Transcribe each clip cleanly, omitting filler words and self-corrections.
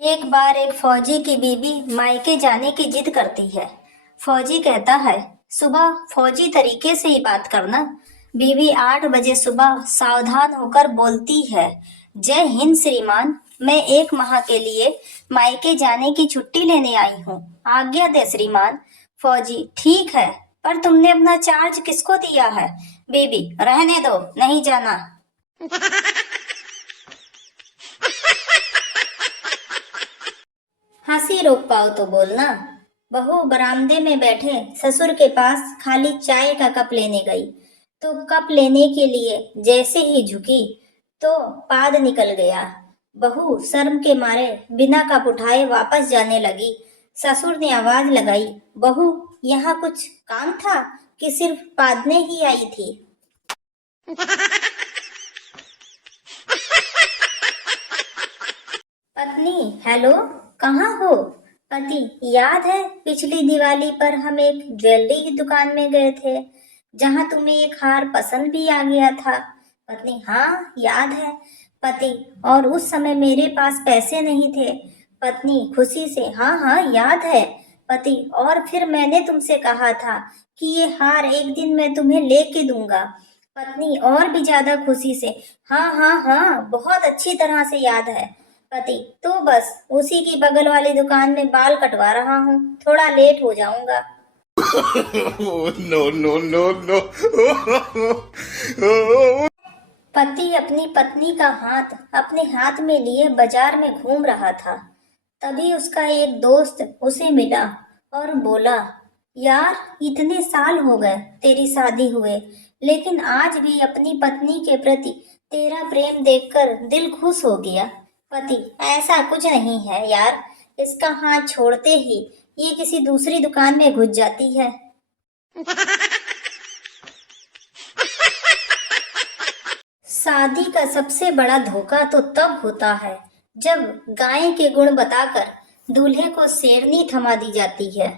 एक बार एक फौजी की बीवी मायके जाने की जिद करती है। फौजी कहता है, सुबह फौजी तरीके से ही बात करना। बीवी 8 बजे सुबह सावधान होकर बोलती है, जय हिंद श्रीमान, मैं 1 माह के लिए मायके जाने की छुट्टी लेने आई हूँ। आज्ञा दे श्रीमान। फौजी, ठीक है, पर तुमने अपना चार्ज किसको दिया है? बीवी, रहने दो, नहीं जाना। हंसी रोक पाओ तो बोलना। बहू बरामदे में बैठे ससुर के पास खाली चाय का कप लेने गई, तो कप लेने के लिए जैसे ही झुकी तो पाद निकल गया। बहू शर्म के मारे बिना कप उठाए वापस जाने लगी। ससुर ने आवाज लगाई, बहू, यहाँ कुछ काम था कि सिर्फ पादने ही आई थी? पत्नी, हेलो, कहाँ हो? पति, याद है पिछली दिवाली पर हम एक ज्वेलरी की दुकान में गए थे, जहाँ तुम्हें एक हार पसंद भी आ गया था? पत्नी, हाँ याद है। पति, और उस समय मेरे पास पैसे नहीं थे? पत्नी खुशी से, हाँ हाँ याद है। पति, और फिर मैंने तुमसे कहा था कि ये हार एक दिन मैं तुम्हें लेके दूंगा। पत्नी और भी ज्यादा खुशी से, हाँ हाँ हाँ, बहुत अच्छी तरह से याद है। पति, तो बस उसी की बगल वाली दुकान में बाल कटवा रहा हूँ, थोड़ा लेट हो जाऊंगा। Oh, no, no, no, no. पति अपनी पत्नी का हाथ अपने हाथ में लिए बाजार में घूम रहा था। तभी उसका एक दोस्त उसे मिला और बोला, यार, इतने साल हो गए तेरी शादी हुए, लेकिन आज भी अपनी पत्नी के प्रति तेरा प्रेम देखकर दिल खुश हो गया। पति, ऐसा कुछ नहीं है यार, इसका हाथ छोड़ते ही ये किसी दूसरी दुकान में घुस जाती है। शादी का सबसे बड़ा धोखा तो तब होता है जब गाय के गुण बताकर दूल्हे को शेरनी थमा दी जाती है।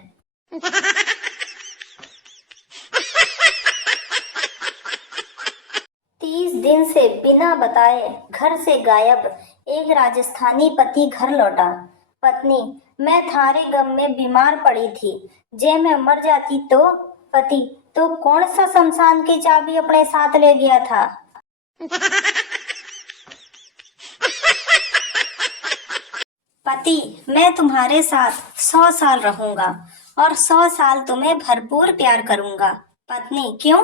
30 दिन से बिना बताए घर से गायब एक राजस्थानी पति घर लौटा। पत्नी, मैं थारे गम में बीमार पड़ी थी, जे मैं मर जाती तो? पति, तो कौन सा शमशान की चाबी अपने साथ ले गया था? पति, मैं तुम्हारे साथ 100 साल रहूंगा और 100 साल तुम्हें भरपूर प्यार करूंगा। पत्नी, क्यों?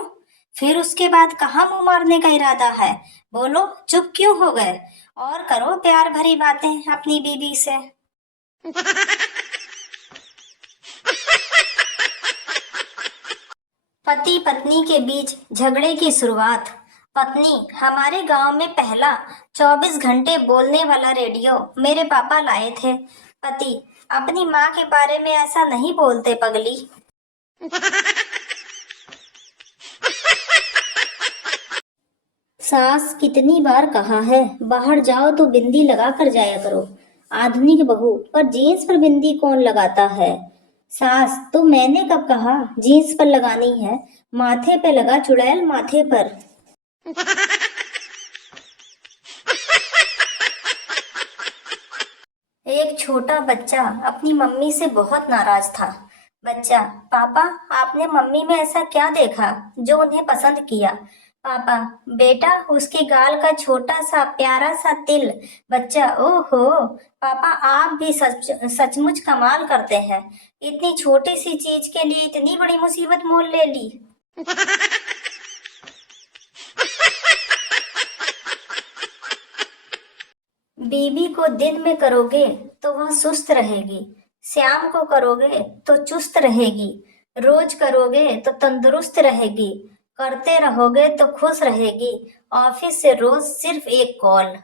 फिर उसके बाद कहाँ मुंह मारने का इरादा है? बोलो, चुप क्यों हो गए? और करो प्यार भरी बातें अपनी बीवी से। पति पत्नी के बीच झगड़े की शुरुआत। पत्नी, हमारे गांव में पहला 24 घंटे बोलने वाला रेडियो मेरे पापा लाए थे। पति, अपनी माँ के बारे में ऐसा नहीं बोलते पगली। सास, कितनी बार कहा है बाहर जाओ तो बिंदी लगा कर जाया करो। आधुनिक बहू, पर जीन्स पर बिंदी कौन लगाता है? सास, तो मैंने कब कहा जीन्स पर लगानी है? माथे पे लगा चुड़ैल, माथे पर। एक छोटा बच्चा अपनी मम्मी से बहुत नाराज था। बच्चा, पापा, आपने मम्मी में ऐसा क्या देखा जो उन्हें पसंद किया? पापा, बेटा, उसके गाल का छोटा सा प्यारा सा तिल। बच्चा, ओहो, पापा, आप भी सचमुच कमाल करते हैं, इतनी छोटी सी चीज के लिए इतनी बड़ी मुसीबत मोल ले ली। बीवी को दिन में करोगे तो वह सुस्त रहेगी, शाम को करोगे तो चुस्त रहेगी, रोज करोगे तो तंदुरुस्त रहेगी, करते रहोगे तो खुश रहेगी, ऑफिस से रोज सिर्फ एक कॉल।